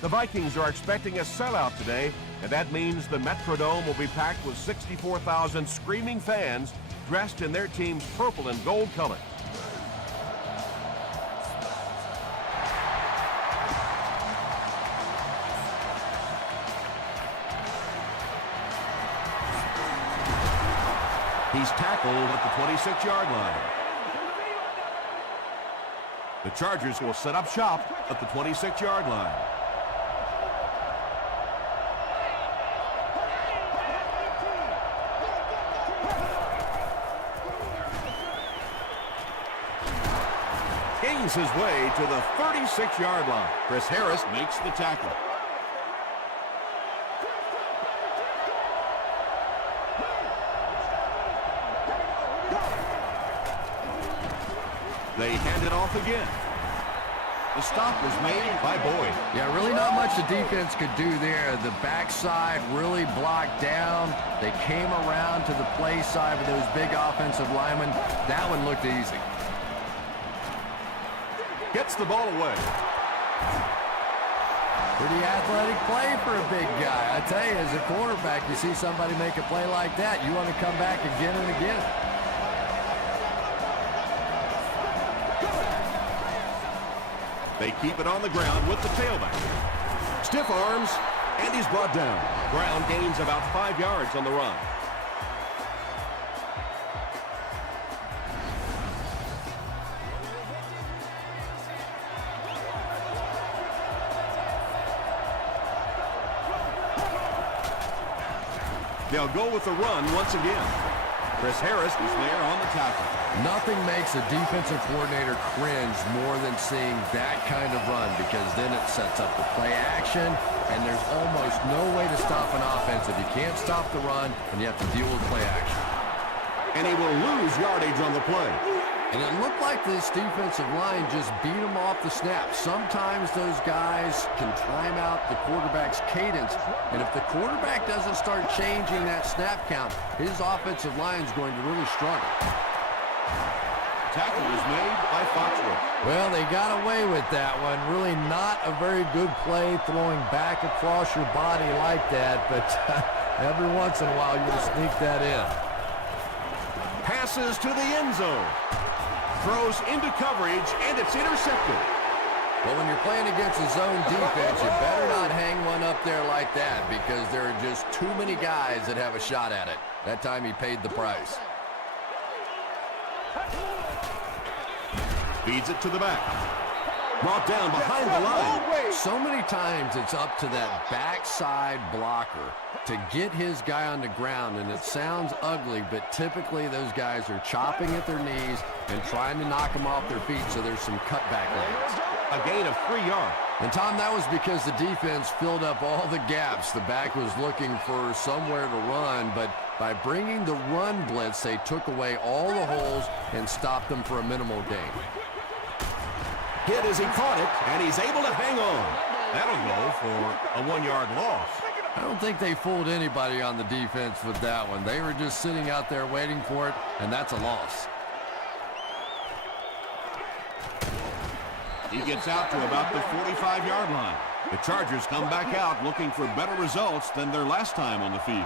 The Vikings are expecting a sellout today, and that means the Metrodome will be packed with 64,000 screaming fans dressed in their team's purple and gold color. He's tackled at the 26-yard line. The Chargers will set up shop at the 26-yard line. Gains his way to the 36-yard line. Chris Harris makes the tackle. They hand it off again. The stop was made by Boyd. Yeah, really not much the defense could do there. The backside really blocked down. They came around to the play side with those big offensive linemen. That one looked easy. Gets the ball away. Pretty athletic play for a big guy. I tell you, as a quarterback, you see somebody make a play like that, you want to come back again and again. They keep it on the ground with the tailback. Stiff arms, and he's brought down. Brown gains about 5 yards on the run. They'll go with the run once again. Chris Harris is there on the tackle. Nothing makes a defensive coordinator cringe more than seeing that kind of run, because then it sets up the play action, and there's almost no way to stop an offense if you can't stop the run and you have to deal with play action. And he will lose yardage on the play. And it looked like this defensive line just beat him off the snap. Sometimes those guys can time out the quarterback's cadence, and if the quarterback doesn't start changing that snap count, his offensive line is going to really struggle. Tackle is made by Foxworth. Well, they got away with that one. Really not a very good play throwing back across your body like that, but every once in a while you'll sneak that in. Passes to the end zone. Throws into coverage, and it's intercepted. But when you're playing against a zone defense, you better not hang one up there like that, because there are just too many guys that have a shot at it. That time he paid the price. Feeds it to the back. Brought down behind the line. So many times it's up to that backside blocker to get his guy on the ground, and it sounds ugly, but typically those guys are chopping at their knees and trying to knock them off their feet, so there's some cutback lanes. A gain of 3 yards. And, Tom, that was because the defense filled up all the gaps. The back was looking for somewhere to run, but by bringing the run blitz, they took away all the holes and stopped them for a minimal gain. Hit as he caught it, and he's able to hang on. That'll go for a 1-yard loss. I don't think they fooled anybody on the defense with that one. They were just sitting out there waiting for it, and that's a loss. He gets out to about the 45-yard line. The Chargers come back out looking for better results than their last time on the field.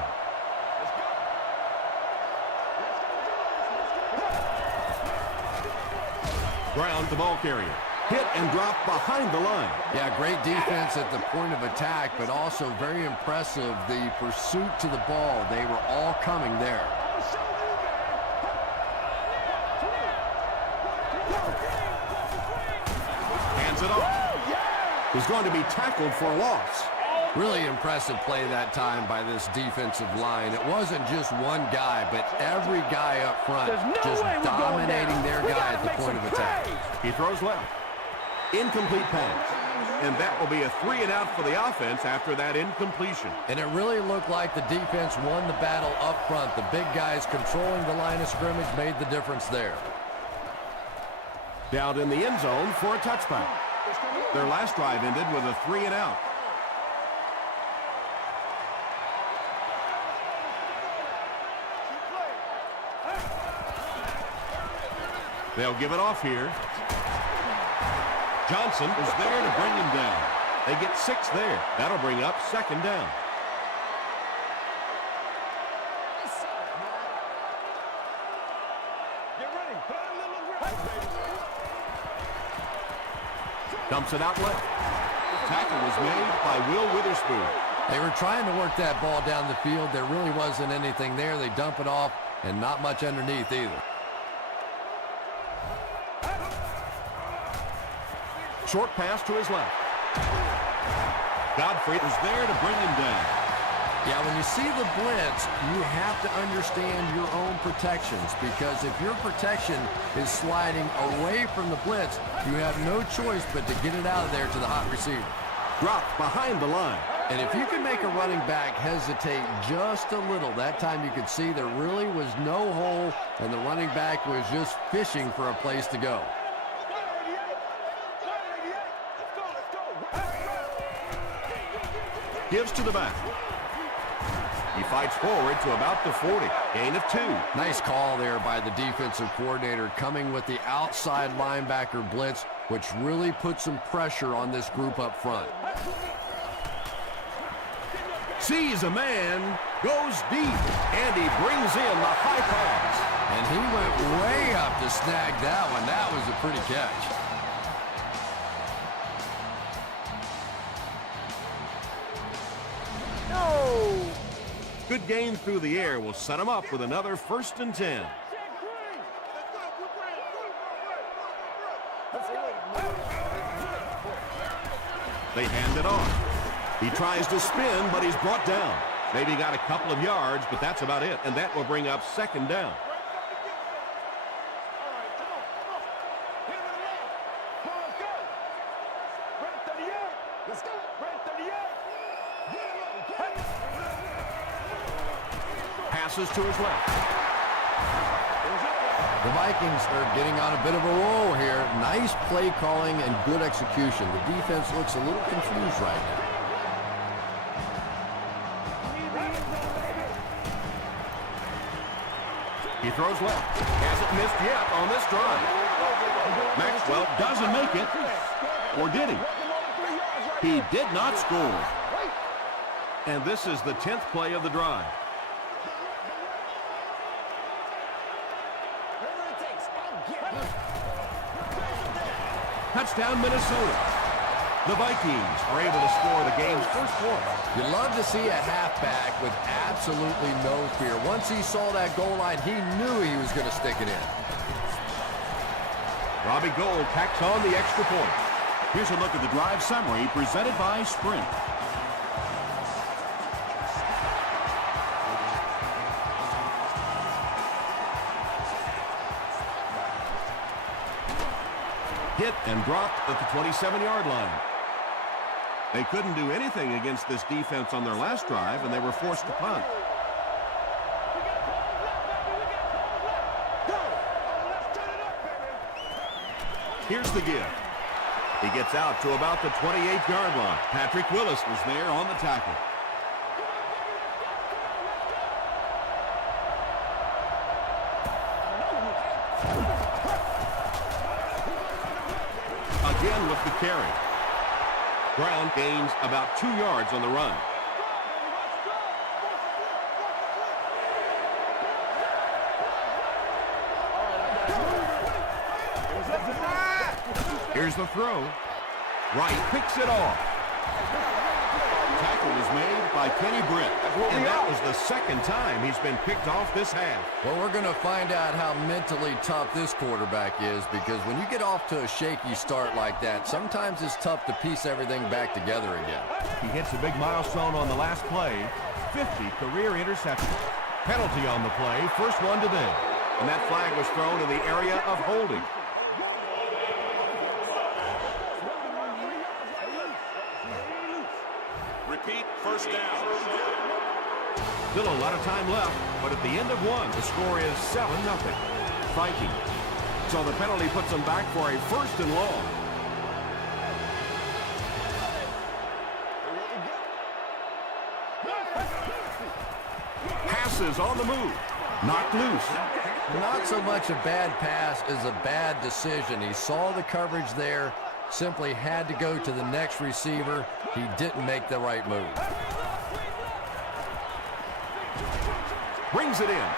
Brown, the ball carrier. Hit and drop behind the line. Yeah, great defense at the point of attack, but also very impressive the pursuit to the ball. They were all coming there. Hands it off. He's going to be tackled for a loss. Really impressive play that time by this defensive line. It wasn't just one guy, but every guy up front just dominating their guy at the point of attack. He throws left. Incomplete pass. And that will be a 3 and out for the offense after that incompletion. And it really looked like the defense won the battle up front. The big guys controlling the line of scrimmage made the difference there. Down in the end zone for a touchback. Their last drive ended with a 3 and out. They'll give it off here. Johnson is there to bring him down. They get 6 there. That'll bring up 2nd down. Dumps it out left. Tackle was made by Will Witherspoon. They were trying to work that ball down the field. There really wasn't anything there. They dump it off, and not much underneath either. Short pass to his left. Godfrey was there to bring him down. Yeah, when you see the blitz, you have to understand your own protections, because if your protection is sliding away from the blitz, you have no choice but to get it out of there to the hot receiver. Dropped behind the line. And if you can make a running back hesitate just a little, that time you could see there really was no hole, and the running back was just fishing for a place to go. Gives to the back. He fights forward to about the 40. Gain of 2. Nice call there by the defensive coordinator, coming with the outside linebacker blitz, which really put some pressure on this group up front. Sees a man, goes deep, and he brings in the high pass. And he went way up to snag that one. That was a pretty catch. Good gain through the air will set him up with another 1st and 10. They hand it off. He tries to spin, but he's brought down. Maybe got a couple of yards, but that's about it. And that will bring up 2nd down. Passes to his left. The Vikings are getting on a bit of a roll here. Nice play calling and good execution. The defense looks a little confused right now. He throws left. Hasn't missed yet on this drive. Maxwell doesn't make it. Or did he? He did not score. And this is the 10th play of the drive. Touchdown, Minnesota. The Vikings are able to score the game's first point. You love to see a halfback with absolutely no fear. Once he saw that goal line, he knew he was going to stick it in. Robbie Gould tacks on the extra point. Here's a look at the drive summary presented by Sprint. Hit and dropped at the 27-yard line. They couldn't do anything against this defense on their last drive, and they were forced to punt. Here's the give. He gets out to about the 28-yard line. Patrick Willis was there on the tackle. Again with the carry. Brown gains about 2 yards on the run. Here's the throw. Wright picks it off. Tackle was made by Kenny Britt, and that was the 2nd time he's been picked off this half. Well, we're going to find out how mentally tough this quarterback is, because when you get off to a shaky start like that, sometimes it's tough to piece everything back together again. He hits a big milestone on the last play, 50 career interceptions. Penalty on the play, first one today. And that flag was thrown in the area of holding. Repeat, first down. Still a lot of time left, but at the end of one, the score is 7-0. Vikings. So the penalty puts them back for a 1st and long. Passes on the move. Knocked loose. Not so much a bad pass as a bad decision. He saw the coverage there, simply had to go to the next receiver. He didn't make the right move. Brings it in.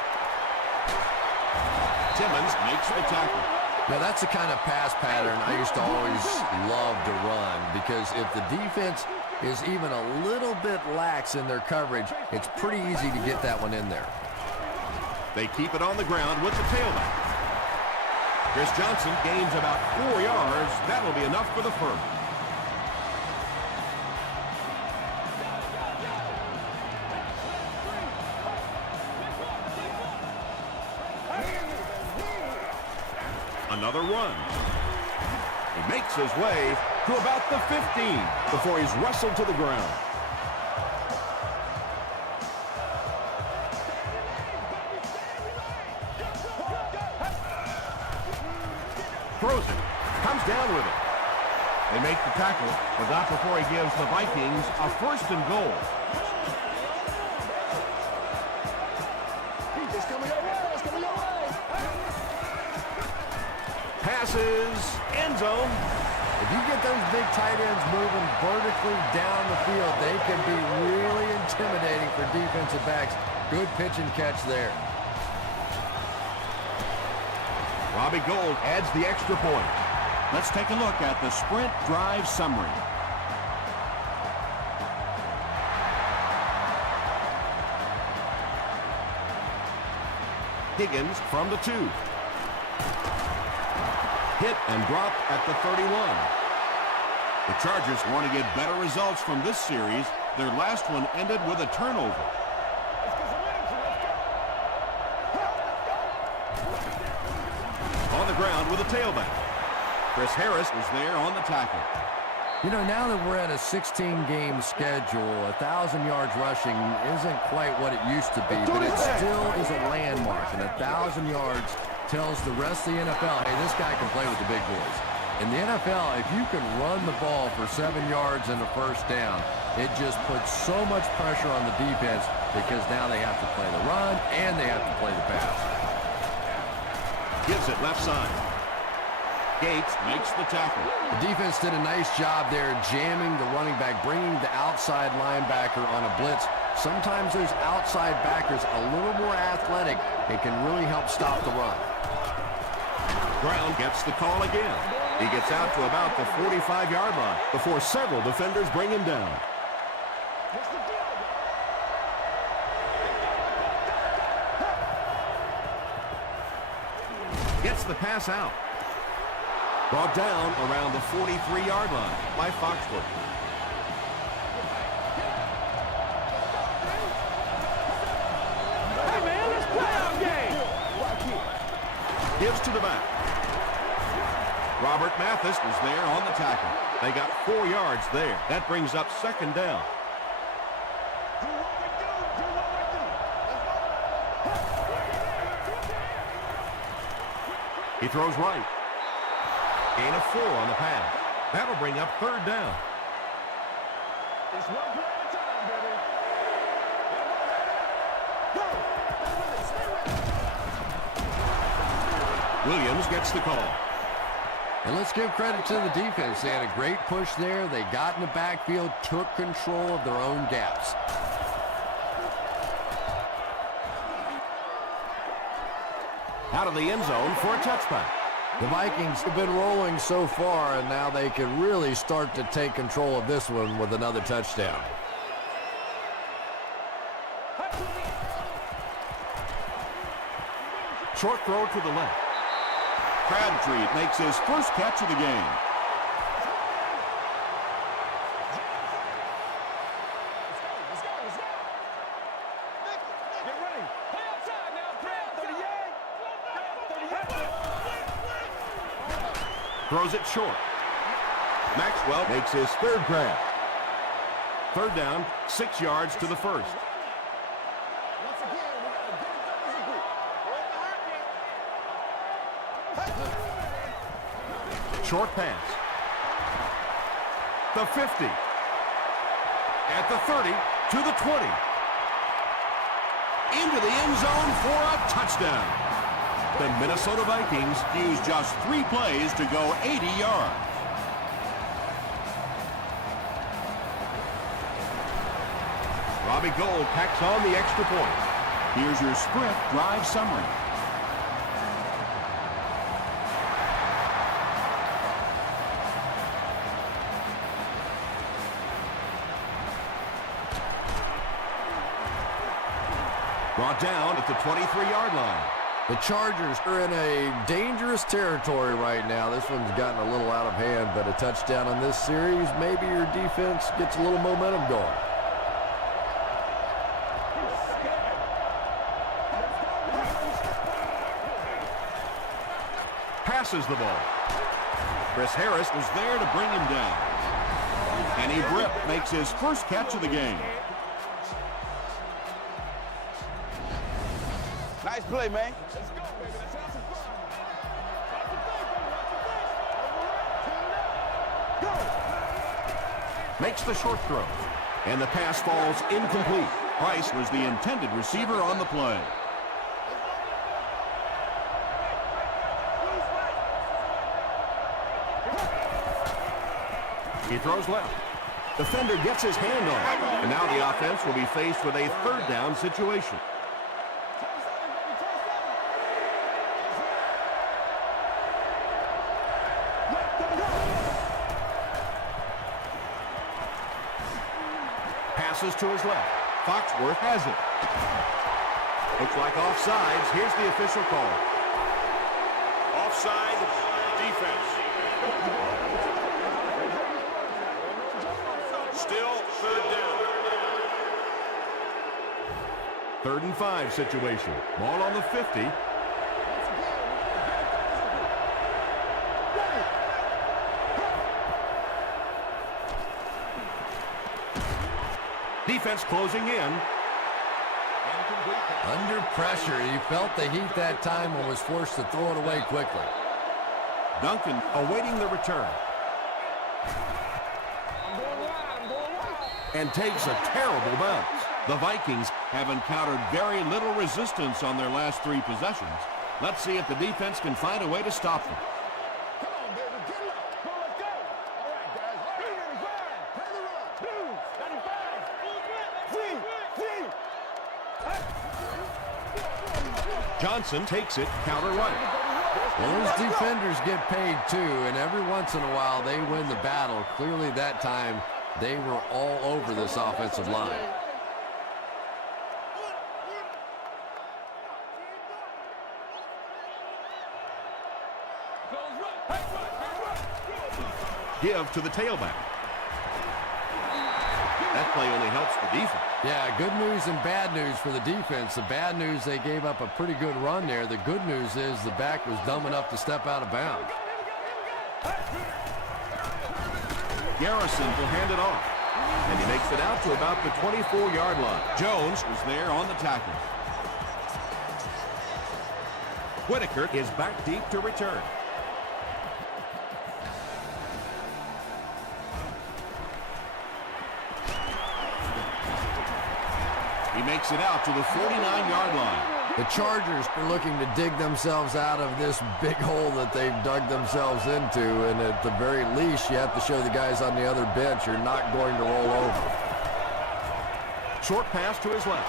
Timmons makes the tackle. Now, that's the kind of pass pattern I used to always love to run, because if the defense is even a little bit lax in their coverage, it's pretty easy to get that one in there. They keep it on the ground with the tailback. Chris Johnson gains about 4 yards. That'll be enough for the first. Another run. He makes his way to about the 15 before he's wrestled to the ground. Throws it. Comes down with it. They make the tackle, but not before he gives the Vikings a 1st and goal. Passes, end zone. If you get those big tight ends moving vertically down the field, they can be really intimidating for defensive backs. Good pitch and catch there. Robbie Gould adds the extra point. Let's take a look at the sprint drive summary. Higgins from the 2. Hit and dropped at the 31. The Chargers want to get better results from this series. Their last one ended with a turnover. On the ground with a tailback. Chris Harris was there on the tackle. You know, now that we're at a 16-game schedule, 1,000 yards rushing isn't quite what it used to be, but it still is a landmark, and 1,000 yards tells the rest of the NFL, hey, this guy can play with the big boys. In the NFL, if you can run the ball for 7 yards and a 1st down, it just puts so much pressure on the defense, because now they have to play the run and they have to play the pass. Gives it left side. Gates makes the tackle. The defense did a nice job there jamming the running back, bringing the outside linebacker on a blitz. Sometimes those outside backers a little more athletic. It can really help stop the run. Brown gets the call again. He gets out to about the 45-yard line before several defenders bring him down. Gets the pass out. Brought down around the 43-yard line by Foxworth. Hey, man, let's play our game. Gives to the back. Robert Mathis was there on the tackle. They got 4 yards there. That brings up 2nd down. He throws right. Gain of 4 on the pass. That'll bring up 3rd down. It's one play at a time, baby. Williams gets the call. And let's give credit to the defense. They had a great push there. They got in the backfield, took control of their own gaps. Out of the end zone for a touchback. The Vikings have been rolling so far, and now they can really start to take control of this one with another touchdown. Short throw to the left. Crabtree makes his first catch of the game. Get ready. Play outside now. 38. Throws it short. Maxwell makes his 3rd grab. 3rd down, 6 yards to the 1st. Once again, we got to get it done as a group. Short pass. The 50. At the 30, to the 20. Into the end zone for a touchdown. The Minnesota Vikings used just 3 plays to go 80 yards. Bobby Gold packs on the extra point. Here's your sprint drive summary. Brought down at the 23-yard line. The Chargers are in a dangerous territory right now. This one's gotten a little out of hand, but a touchdown on this series, maybe your defense gets a little momentum going. Passes the ball. Chris Harris was there to bring him down. And he makes his first catch of the game. Nice play, man. Let's go, baby. Let's have some fun. Makes the short throw. And the pass falls incomplete. Price was the intended receiver on the play. He throws left. Defender gets his hand on it. And now the offense will be faced with a third down situation. Passes to his left. Foxworth has it. Looks like offsides. Here's the official call. Offside defense. Still third down. 3rd and 5 situation. Ball on the 50. Defense closing in. Under pressure, he felt the heat that time and was forced to throw it away quickly. Duncan awaiting the return. And takes a terrible bounce. The Vikings have encountered very little resistance on their last 3 possessions. Let's see if the defense can find a way to stop them. Come on, baby. Get it up. Come on, let's go. All right, guys. 395. Play the run. 2. 95. Johnson takes it, counter right. Well, those defenders get paid too, and every once in a while they win the battle. Clearly that time they were all over this offensive line. Give to the tailback. That play only helps the defense. Yeah, good news and bad news for the defense. The bad news, they gave up a pretty good run there. The good news is the back was dumb enough to step out of bounds. Garrison will hand it off. And he makes it out to about the 24-yard line. Jones was there on the tackle. Whitaker is back deep to return. He makes it out to the 49-yard line. The Chargers are looking to dig themselves out of this big hole that they've dug themselves into, and at the very least, you have to show the guys on the other bench you're not going to roll over. Short pass to his left.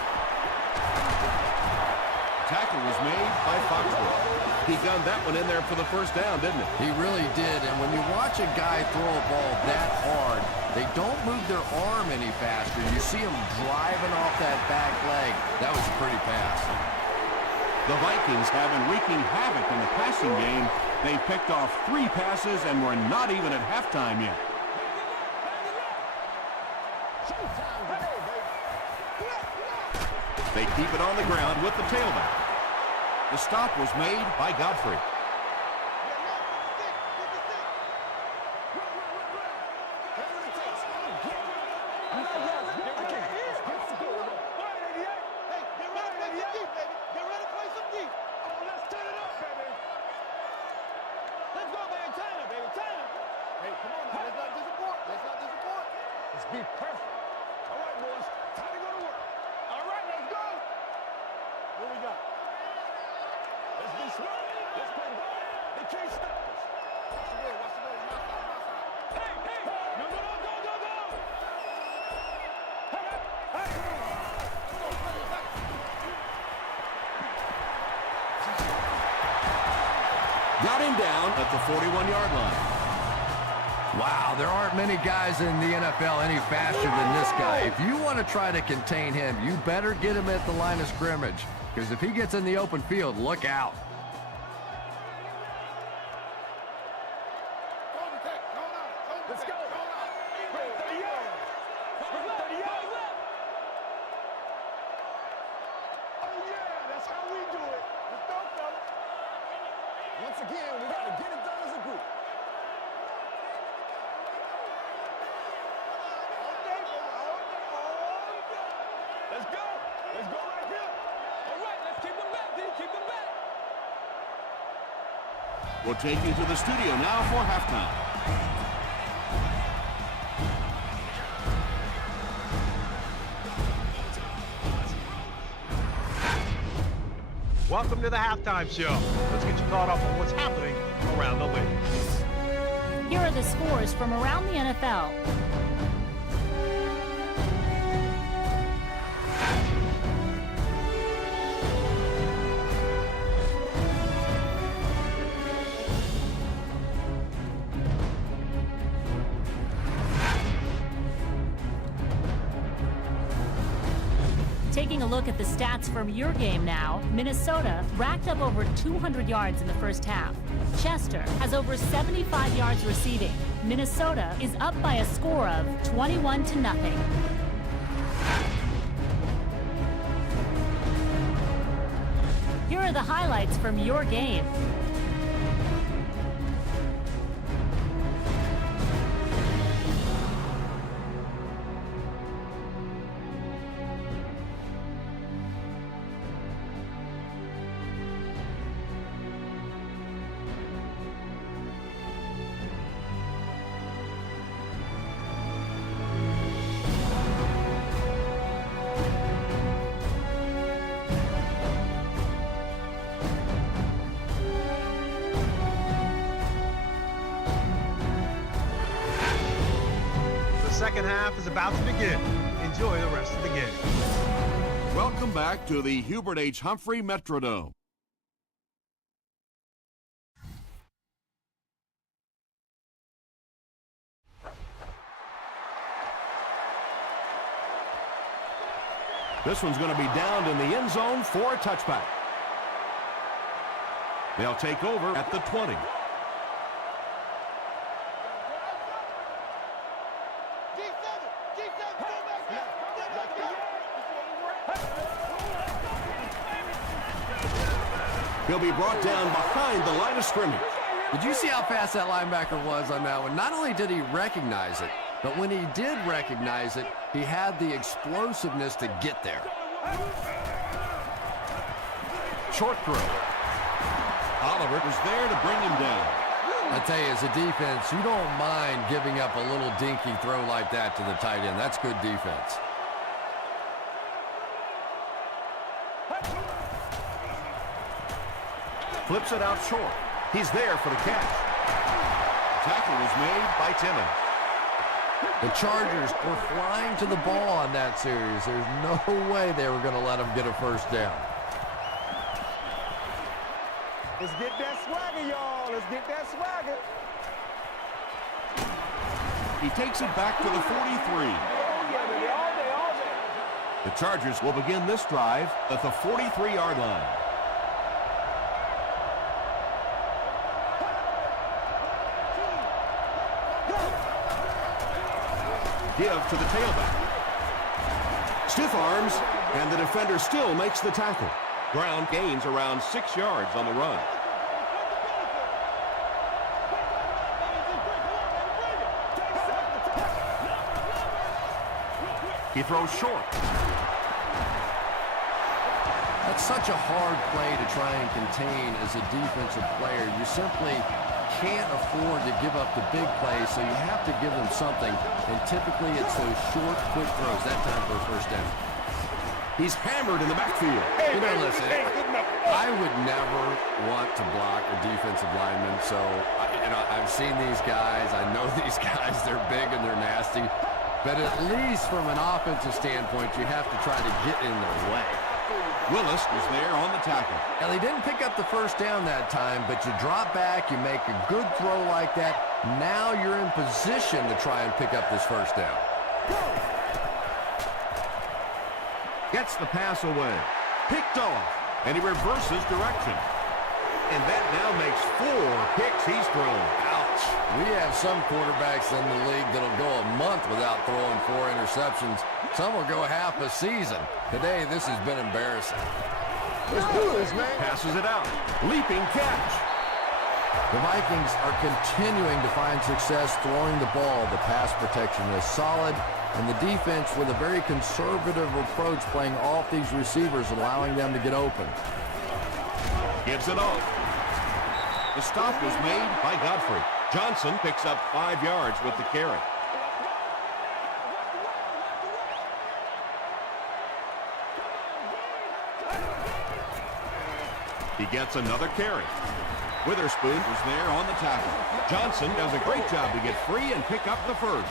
Tackle was made by Foxworth. He gunned that one in there for the first down, didn't he? He really did, and when you watch a guy throw a ball that hard, they don't move their arm any faster. You see them driving off that back leg. That was a pretty pass. The Vikings have been wreaking havoc in the passing game. They picked off 3 passes and were not even at halftime yet. They keep it on the ground with the tailback. The stop was made by Godfrey. Be perfect. All right, boys. Time to go to work. All right, let's go. What we got? Let's be smart. Let's play ball. They can't stop us. Watch the way. Watch the way. Hey, hey. No, go, go, go, go. Hey, hey. got him down at the 41-yard line. Wow, there aren't many guys in the NFL any faster than this guy. If you want to try to contain him, you better get him at the line of scrimmage, because if he gets in the open field, look out. Let's go. 30 yards. 30 yards left. Oh, yeah, that's how we do it. Let's go, fella. Once again, we got to get it done as a group. Let's go. Let's go right here. All right, let's keep them back, D. Keep them back. We'll take you to the studio now for halftime. Welcome to the halftime show. Let's get you caught up on what's happening around the league. Here are the scores from around the NFL. Taking a look at the stats from your game now, Minnesota racked up over 200 yards in the first half. Chester has over 75 yards receiving. Minnesota is up by a score of 21-0. Here are the highlights from your game. Second half is about to begin. Enjoy the rest of the game. Welcome back to the Hubert H. Humphrey Metrodome. This one's going to be downed in the end zone for a touchback. They'll take over at the 20. He'll be brought down behind the line of scrimmage. Did you see how fast that linebacker was on that one? Not only did he recognize it, but when he did recognize it, he had the explosiveness to get there. Short throw. Oliver was there to bring him down. I tell you, as a defense, you don't mind giving up a little dinky throw like that to the tight end. That's good defense. Flips it out short. He's there for the catch. Tackle was made by Timmons. The Chargers were flying to the ball on that series. There's no way they were going to let them get a first down. Let's get that swagger, y'all. Let's get that swagger. He takes it back to the 43. All day. The Chargers will begin this drive at the 43-yard line. Give to the tailback. Stiff arms, and the defender still makes the tackle. Ground gains around 6 yards on the run. He throws short. That's such a hard play to try and contain as a defensive player. You simply can't afford to give up the big plays, so you have to give them something, and typically it's those short, quick throws. That time for a first down. He's hammered in the backfield. You know, listen, I would never want to block a defensive lineman, so I've seen these guys. I know these guys. They're big and they're nasty, but at least from an offensive standpoint, you have to try to get in their way. Willis was there on the tackle. Now, they didn't pick up the first down that time, but you drop back, you make a good throw like that. Now you're in position to try and pick up this first down. Gets the pass away. Picked off, and he reverses direction. And that now makes 4 picks he's thrown. Ouch. We have some quarterbacks in the league that'll go a month without throwing 4 interceptions. Some will go half a season. Today, this has been embarrassing. Let's do this, man. Passes it out. Leaping catch. The Vikings are continuing to find success throwing the ball. The pass protection is solid, and the defense with a very conservative approach playing off these receivers, allowing them to get open. Gives it off. The stop was made by Godfrey. Johnson picks up 5 yards with the carry. He gets another carry. Witherspoon was there on the tackle. Johnson does a great job to get free and pick up the first.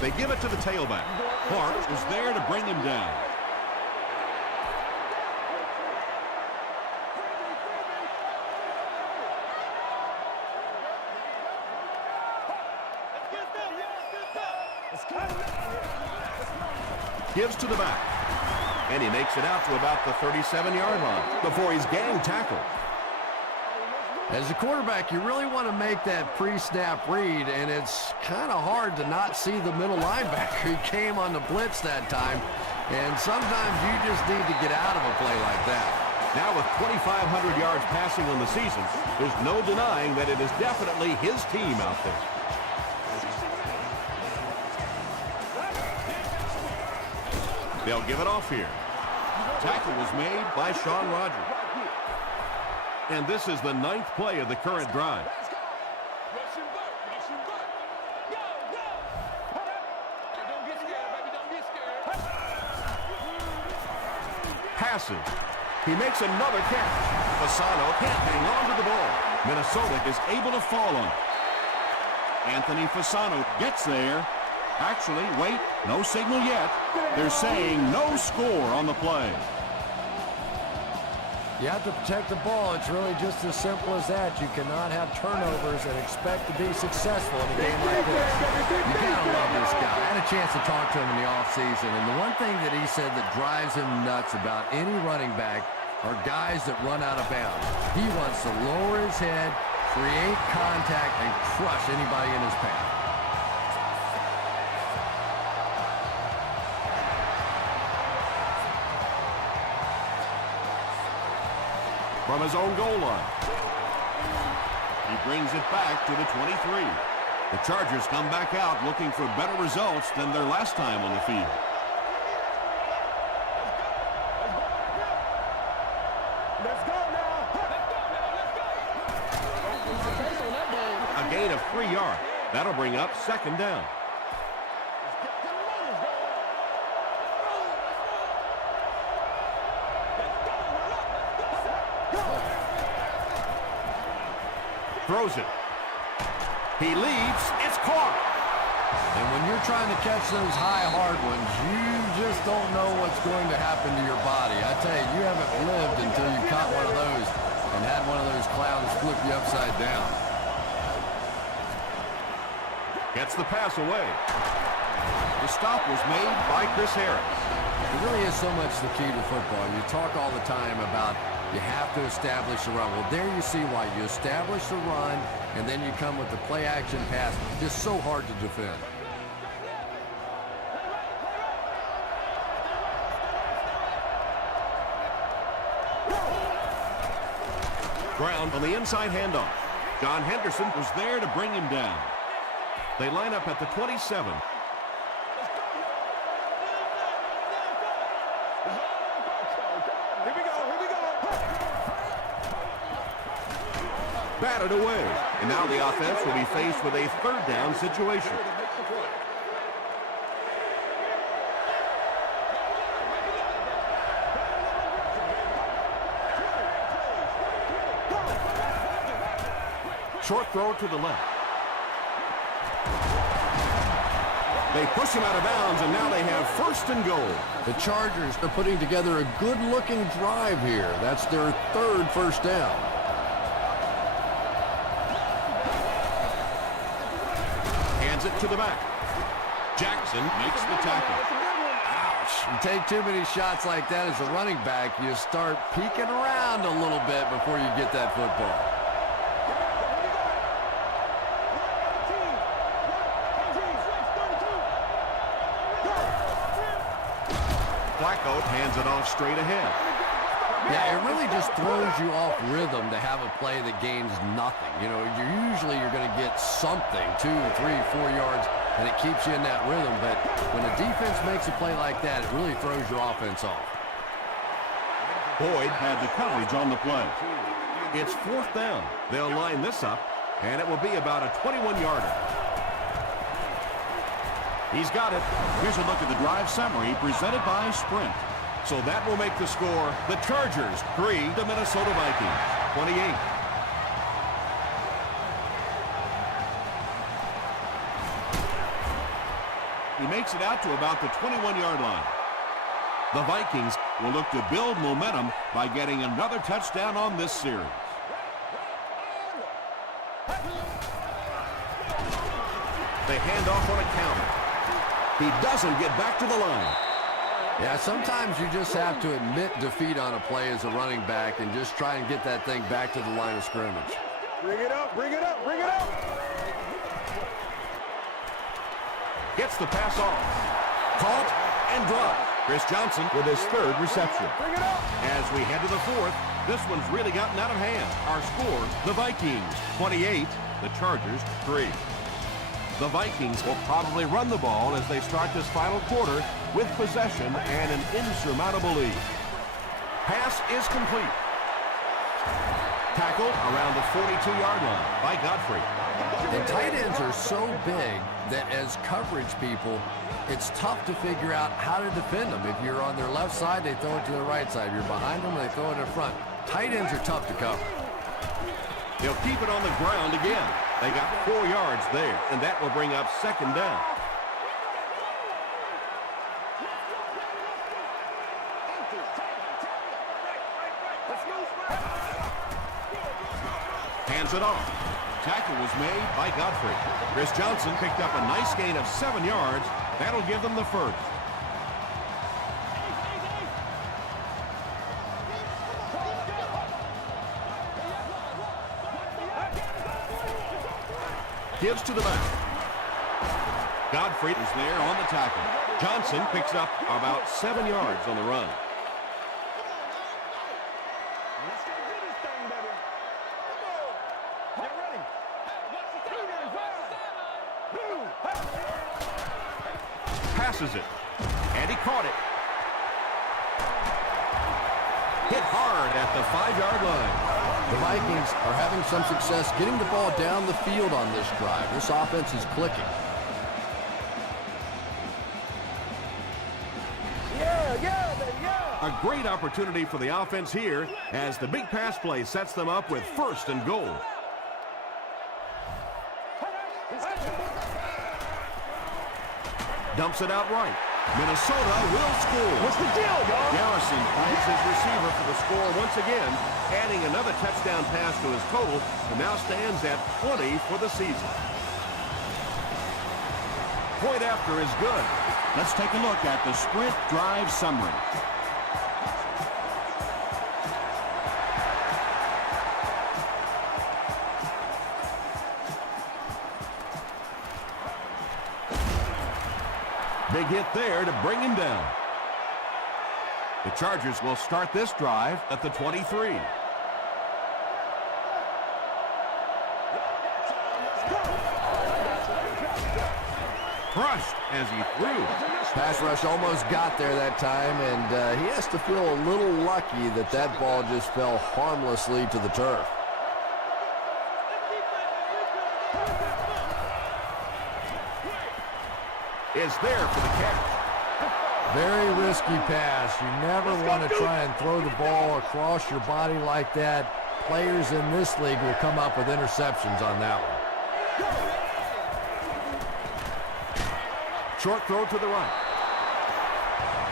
They give it to the tailback. Clark was there to bring him down. Gives to the back. And he makes it out to about the 37-yard line before he's gang tackled. As a quarterback, you really want to make that pre-snap read, and it's kind of hard to not see the middle linebacker. He came on the blitz that time, and sometimes you just need to get out of a play like that. Now with 2,500 yards passing on the season, there's no denying that it is definitely his team out there. They'll give it off here. Tackle was made by Sean Rogers. And this is the 9th play of the current drive. Passes. He makes another catch. Fasano can't hang on to the ball. Minnesota is able to fall on it. Anthony Fasano gets there. Actually, wait, no signal yet. They're saying no score on the play. You have to protect the ball. It's really just as simple as that. You cannot have turnovers and expect to be successful in a game like this. You gotta love this guy. I had a chance to talk to him in the offseason, and the one thing that he said that drives him nuts about any running back are guys that run out of bounds. He wants to lower his head, create contact, and crush anybody in his path. From his own goal line. He brings it back to the 23. The Chargers come back out looking for better results than their last time on the field. Let's go now. A gain of 3 yards. That'll bring up 2nd down. Throws it. He leads. It's caught. And when you're trying to catch those high, hard ones, you just don't know what's going to happen to your body. I tell you, you haven't lived until you caught one of those and had one of those clowns flip you upside down. Gets the pass away. The stop was made by Chris Harris. It really is so much the key to football. You talk all the time about you have to establish the run. Well, there you see why. You establish the run, and then you come with the play-action pass. Just so hard to defend. Ground on the inside handoff. John Henderson was there to bring him down. They line up at the 27. Batted away. And now the offense will be faced with a 3rd down situation. Short throw to the left. They push him out of bounds, and now they have first and goal. The Chargers are putting together a good-looking drive here. That's their third first down. Hands it to the back. Jackson makes the tackle. Ouch. You take too many shots like that as a running back, you start peeking around a little bit before you get that football. Flacco hands it off straight ahead. Yeah, it really just throws you off rhythm to have a play that gains nothing. You know, you're going to get something, 2, 3, 4 yards, and it keeps you in that rhythm. But when a defense makes a play like that, it really throws your offense off. Boyd had the coverage on the play. It's fourth down. They'll line this up, and it will be about a 21-yarder. He's got it. Here's a look at the drive summary presented by Sprint. So that will make the score the Chargers 3, the Minnesota Vikings 28. He makes it out to about the 21-yard line. The Vikings will look to build momentum by getting another touchdown on this series. They hand off on a counter. He doesn't get back to the line. Yeah, sometimes you just have to admit defeat on a play as a running back and just try and get that thing back to the line of scrimmage. Bring it up, bring it up, bring it up. Gets the pass off. Caught and dropped. Chris Johnson with his third reception. Bring it up. As we head to the fourth, this one's really gotten out of hand. Our score, the Vikings 28, the Chargers 3. The Vikings will probably run the ball as they start this final quarter with possession and an insurmountable lead. Pass is complete. Tackle around the 42-yard line by Godfrey. And tight ends are so big that as coverage people, it's tough to figure out how to defend them. If you're on their left side, they throw it to the right side. If you're behind them, they throw it in front. Tight ends are tough to cover. He'll keep it on the ground again. They got 4 yards there, and that will bring up second down. Hands it off. Tackle was made by Godfrey. Chris Johnson picked up a nice gain of 7 yards. That'll give them the first. Gives to the back. Godfrey is there on the tackle. Johnson picks up about 7 yards on the run. Let's go do this thing, baby. Come on. Get ready. Passes it. And he caught it. Hit hard at the 5-yard line. The Vikings are having some success getting the ball down the field on this drive. This offense is clicking. A great opportunity for the offense here as the big pass play sets them up with first and goal. Dumps it out right. Minnesota will score. What's the deal, y'all? Garrison finds his receiver for the score once again, adding another touchdown pass to his total, and now stands at 20 for the season. Point after is good. Let's take a look at the Sprint drive summary. Big hit there to bring him down. The Chargers will start this drive at the 23. Crushed as he threw. Pass rush almost got there that time, and he has to feel a little lucky that that ball just fell harmlessly to the turf. Is there for the catch. Very risky pass. You never want to try and throw the ball across your body like that. players in this league will come up with interceptions on that one. Short throw to the right.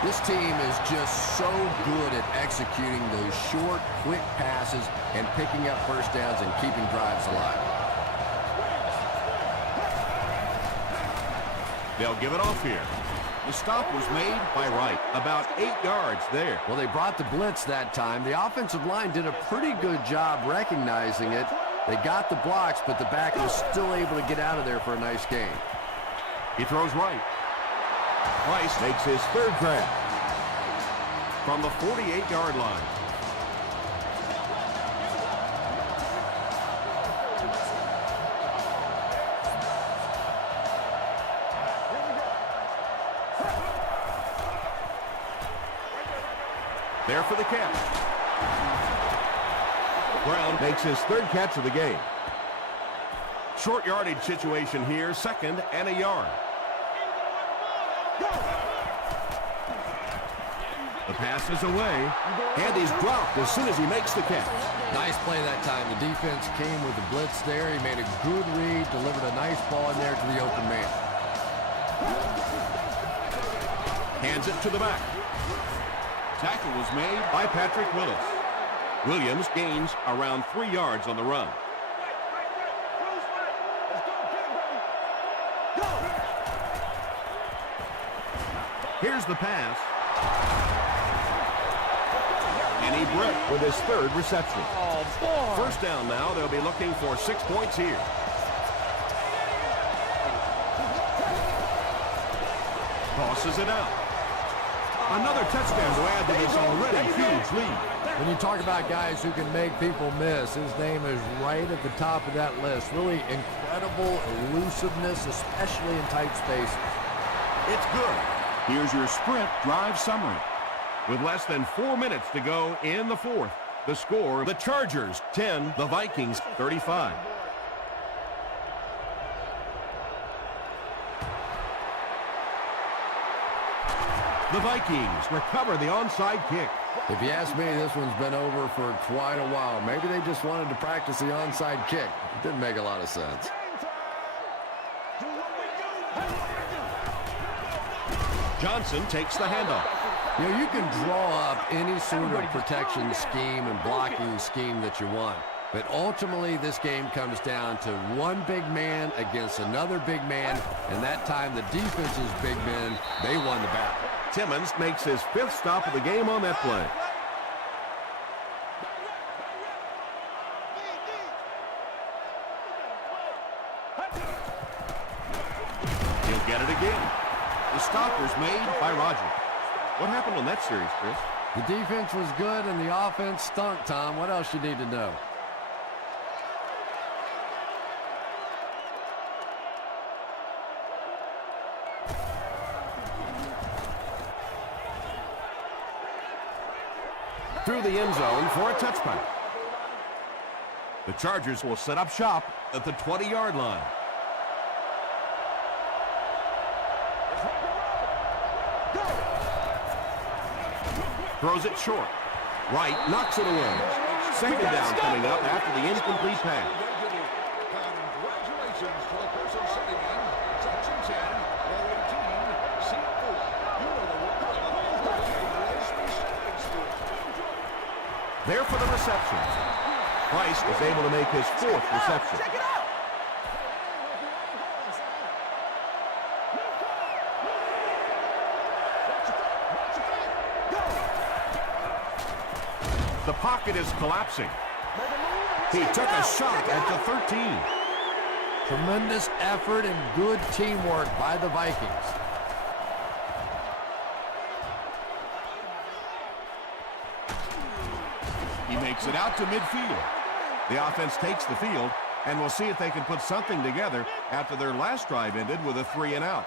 This team is just so good at executing those short, quick passes and picking up first downs and keeping drives alive. They'll give it off here. The stop was made by Wright, about 8 yards there. Well, they brought the blitz that time. The offensive line did a pretty good job recognizing it. They got the blocks, but the back was still able to get out of there for a nice gain. He throws right. Rice makes his third grab from the 48-yard line. There for the catch. Brown makes his third catch of the game. Short yardage situation here, 2nd and a yard. The pass is away, and he's dropped as soon as he makes the catch. Nice play that time. The defense came with the blitz there. He made a good read, delivered a nice ball in there to the open man. Hands it to the back. Tackle was made by Patrick Willis. Williams gains around 3 yards on the run. Here's the pass. And he broke with his third reception. Oh, boy. First down now. They'll be looking for 6 points here. Tosses it out. Another touchdown to add to this already huge lead. When you talk about guys who can make people miss, his name is right at the top of that list. Really incredible elusiveness, especially in tight space. It's good. Here's your sprint drive summary. With less than 4 minutes to go in the fourth, the score, the Chargers 10, the Vikings 35. The Vikings recover the onside kick. If you ask me, this one's been over for quite a while. Maybe they just wanted to practice the onside kick. It didn't make a lot of sense. Johnson takes the handoff. You know, you can draw up any sort of protection scheme and blocking scheme that you want. But ultimately, this game comes down to one big man against another big man. And that time, the defense's big men, they won the battle. Timmons makes his 5th stop of the game on that play. He'll get it again. The stop was made by Rodgers. What happened on that series, Chris? The defense was good and the offense stunk, Tom. What else you need to know? Through the end zone for a touchback. The Chargers will set up shop at the 20-yard line. Throws it short. Wright knocks it away. 2nd down coming up after the incomplete pass. Congratulations to the person sitting in section 10, row 18, seat 4. You are the winner of the There for the reception. Price was able to make his 4th reception. Check it out. The pocket is collapsing. He took a shot at the 13. Tremendous effort and good teamwork by the Vikings. He makes it out to midfield. The offense takes the field, and we'll see if they can put something together after their last drive ended with a 3-and-out.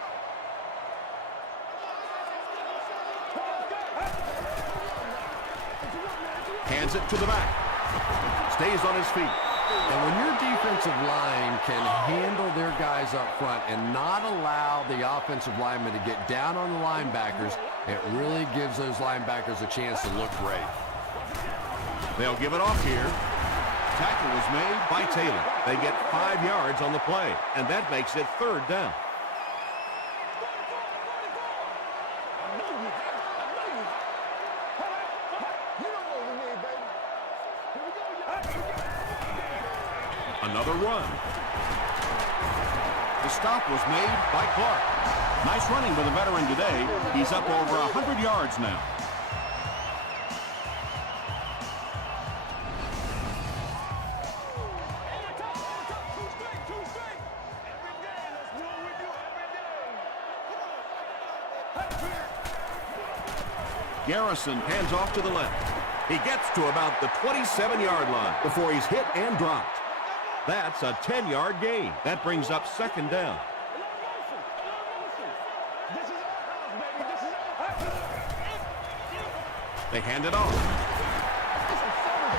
Hands it to the back. Stays on his feet. And when your defensive line can handle their guys up front and not allow the offensive linemen to get down on the linebackers, it really gives those linebackers a chance to look great. They'll give it off here. Tackle was made by Taylor. They get 5 yards on the play, and that makes it 3rd down. Another run. The stop was made by Clark. Nice running by the veteran today. He's up over 100 yards now. Garrison hands off to the left. He gets to about the 27-yard line before he's hit and dropped. That's a 10-yard gain. That brings up 2nd down. They hand it off.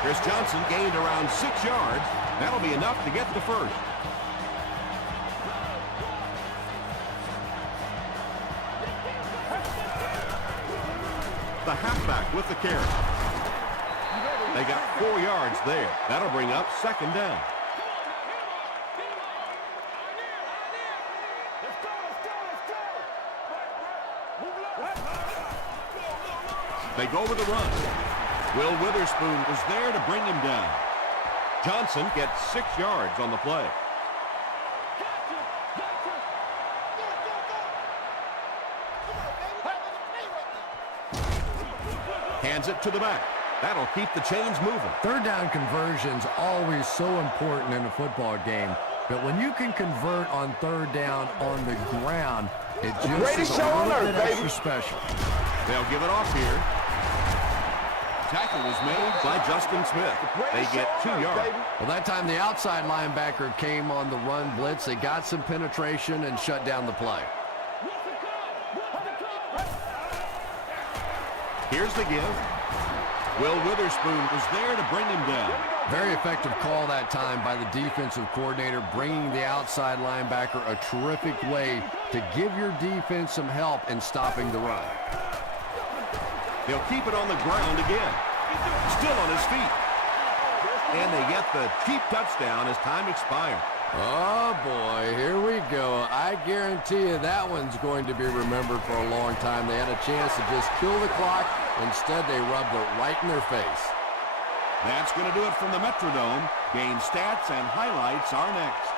Chris Johnson gained around 6 yards. That'll be enough to get the first. The halfback with the carry. They got 4 yards there. That'll bring up 2nd down. They go with the run. Will Witherspoon was there to bring him down. Johnson gets 6 yards on the play. Hands it to the back. That'll keep the chains moving. 3rd down conversion's always so important in a football game. But when you can convert on 3rd down on the ground, it just is a little bit extra special. They'll give it off here. Tackle was made by Justin Smith. They get 2 yards. Well, that time the outside linebacker came on the run blitz. They got some penetration and shut down the play. Here's the give. Will Witherspoon was there to bring him down. Very effective call that time by the defensive coordinator, bringing the outside linebacker a terrific way to give your defense some help in stopping the run. He'll keep it on the ground again. Still on his feet. And they get the cheap touchdown as time expired. Oh, boy, here we go. I guarantee you that one's going to be remembered for a long time. They had a chance to just kill the clock. Instead, they rubbed it right in their face. That's going to do it from the Metrodome. Game stats and highlights are next.